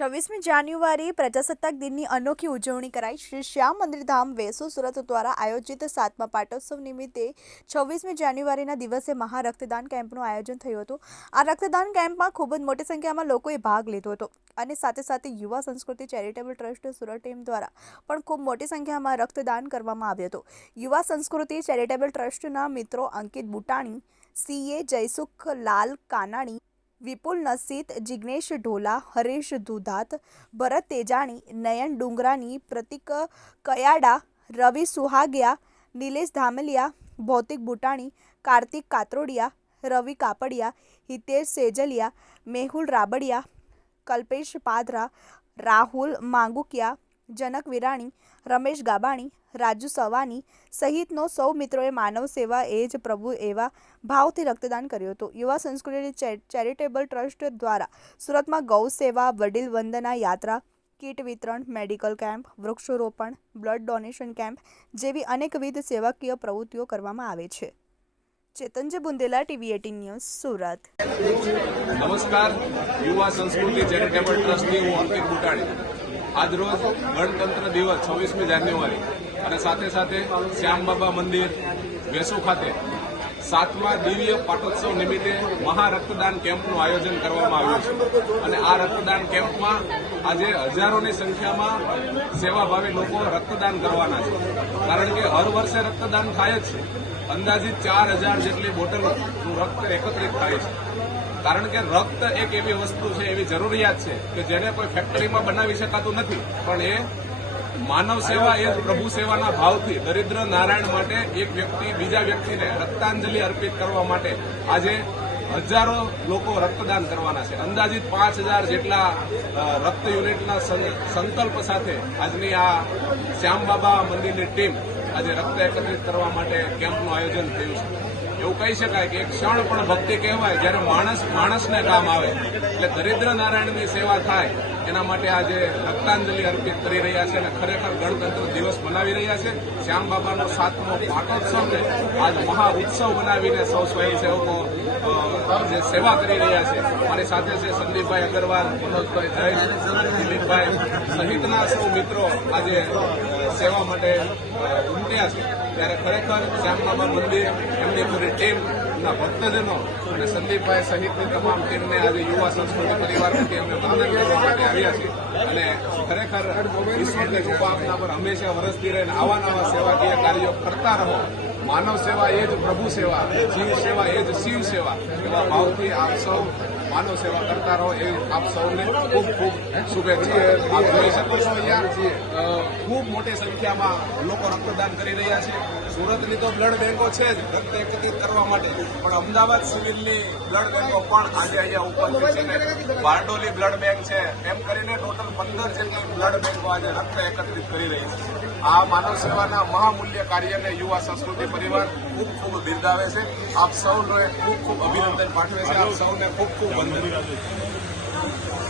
26મી જાન્યુઆરી પ્રજાસત્તાક દિનની અનોખી ઉજવણી કરાઈ। શ્રી શ્યામ મંદિર ધામ વેસુ સુરત દ્વારા આયોજિત 7મા પાટોત્સવ નિમિત્તે 26મી જાન્યુઆરીના દિવસે મહા રક્તદાન કેમ્પનું આયોજન થયું હતું। આ રક્તદાન કેમ્પમાં ખૂબ જ મોટી સંખ્યામાં લોકોએ ભાગ લીધો હતો અને સાથે સાથે યુવા સંસ્કૃતિ ચેરિટેબલ ટ્રસ્ટ સુરત ટીમ દ્વારા પણ ખૂબ મોટી સંખ્યામાં રક્તદાન કરવામાં આવ્યું હતું। યુવા સંસ્કૃતિ ચેરિટેબલ ટ્રસ્ટના મિત્રો અંકિત બુટાણી, સીએ જયસુખ લાલ કાનાણી, વિપુલ નસીત, જિગ્નેશ ઢોલા, હરીશ દુધાત, ભરત તેજાણી, નયન ડુંગરાની, પ્રતિક કયાડા, રવિ સુહાગિયા, નિલેશ ધામલિયા, ભૌતિક બુટાણી, કાર્તિક કાતરોડિયા, રવિ કાપડિયા, હિતેશ સેજલિયા, મેહુલ રાબડિયા, કલ્પેશ પાદરા, રાહુલ માંગુકિયા, જનક વિરાણી, રમેશ ગાબાણી, રાજુ સવાની સહિતનો સૌ મિત્રોએ માનવ સેવા એ જ પ્રભુ એવા ભાવથી રક્તદાન કર્યું હતું। યુવા સંસ્કૃતિ ચેરિટેબલ ટ્રસ્ટ દ્વારા સુરતમાં ગૌ સેવા, વડીલ વંદના યાત્રા, કીટ વિતરણ, મેડિકલ કેમ્પ, વૃક્ષારોપણ, બ્લડ ડોનેશન કેમ્પ જેવી અનેકવિધ સેવાકીય પ્રવૃત્તિઓ કરવામાં આવે છે। ચેતનજી બુંદેલા, TV18 ન્યૂઝ, સુરત। નમસ્કાર, યુવા સંસ્કૃતિ ચેરિટેબલ ટ્રસ્ટની હું અંકિત બુટાણી। આજરોજ ગણતંત્ર દિવસ 26મી જાન્યુઆરી અને સાથે સાથે શ્યામ બાબા મંદિર વેસુ ખાતે 7મા દિવ્ય પાટોત્સવ નિમિત્તે મહા રક્તદાન કેમ્પનું આયોજન કરવામાં આવ્યું છે અને આ રક્તદાન કેમ્પમાં આજે હજારોની સંખ્યામાં સેવાભાવી લોકો રક્તદાન કરવાના છે, કારણ કે હર વર્ષે રક્તદાન થાય જ છે। અંદાજિત 4000 જેટલી બોટલોનું રક્ત એકત્રિત થાય છે, કારણ કે રક્ત એક એવી વસ્તુ છે, એવી જરૂરિયાત છે કે જેને કોઈ ફેક્ટરીમાં બનાવી શકાતું નથી, પણ એ માનવ સેવા એ પ્રભુ સેવાના ભાવથી દરિદ્ર નારાયણ માટે એક વ્યક્તિ બીજા વ્યક્તિને રક્તાંજલિ અર્પિત કરવા માટે આજે હજારો લોકો રક્તદાન કરવાના છે। અંદાજિત 5000 જેટલા રક્ત યુનિટના સંકલ્પ સાથે આજની આ શ્યામ બાબા મંદિરની ટીમ આજે રક્ત એકત્રિત કરવા માટે કેમ્પનું આયોજન થયું છે। એવું કહી શકાય કે એક ક્ષણ પણ ભક્તિ કહેવાય, જ્યારે માણસને કામ આવે, એટલે દરિદ્ર નારાયણની સેવા થાય એના માટે આજે રક્તાંજલિ અર્પિત કરી રહ્યા છે અને ખરેખર ગણતંત્ર દિવસ મનાવી રહ્યા છે। શ્યામ બાબાનો 7મો પાટોત્સવને આજ મહા ઉત્સવ બનાવીને સૌ સ્વયંસેવકો જે સેવા કરી રહ્યા છે, મારી સાથે છે સંદીપભાઈ અગરવાલ, મનોજભાઈ જૈન, દિલીપભાઈ સહિતના સૌ મિત્રો આજે સેવા માટે ઉમટ્યા છે। ત્યારે ખરેખર શ્યામ બાબા મંદિર, એમની પૂરી ટીમના ભક્તજનો અને સંદીપભાઈ સહિતની તમામ ટીમને આજે યુવા સંસ્કૃતિ પરિવારથી એમને વંદન કરવા માટે આવ્યા છે અને ખરેખર ઈશ્વરની કૃપા આપના પર હંમેશા વરસતી રહે, આવા નવા સેવાકીય કાર્યો કરતા રહો। માનવ સેવા એ જ પ્રભુ સેવા, જીવ સેવા એ જ શિવ સેવા, એવા ભાવથી આપ સૌ માનવ સેવા કરતા રહો એ આપ સૌને ખૂબ ખૂબ શુભેચ્છા। આપ જોઈ શકો છો અહીંયા ખૂબ મોટી સંખ્યામાં લોકો રક્તદાન કરી રહ્યા છે। સુરતની તો બ્લડ બેંકો છે જ રક્ત એકત્રિત કરવા માટે, પણ અમદાવાદ સિવિલની બ્લડ બેંકો પણ આજે અહીંયા ઉપસ્થિત છે ને બારડોલી બ્લડ બેંક છે, એમ કરીને ટોટલ 15 જેટલી બ્લડ બેંકો આજે રક્ત એકત્રિત કરી રહી છે। આ માનવ સેવાના મહામૂલ્ય કાર્યને યુવા સંસ્કૃતિ પરિવાર ખૂબ ખૂબ બિરદાવે છે। આપ સૌને ખૂબ ખૂબ અભિનંદન પાઠવે છે, આપ સૌને ખૂબ ખૂબ વંદન।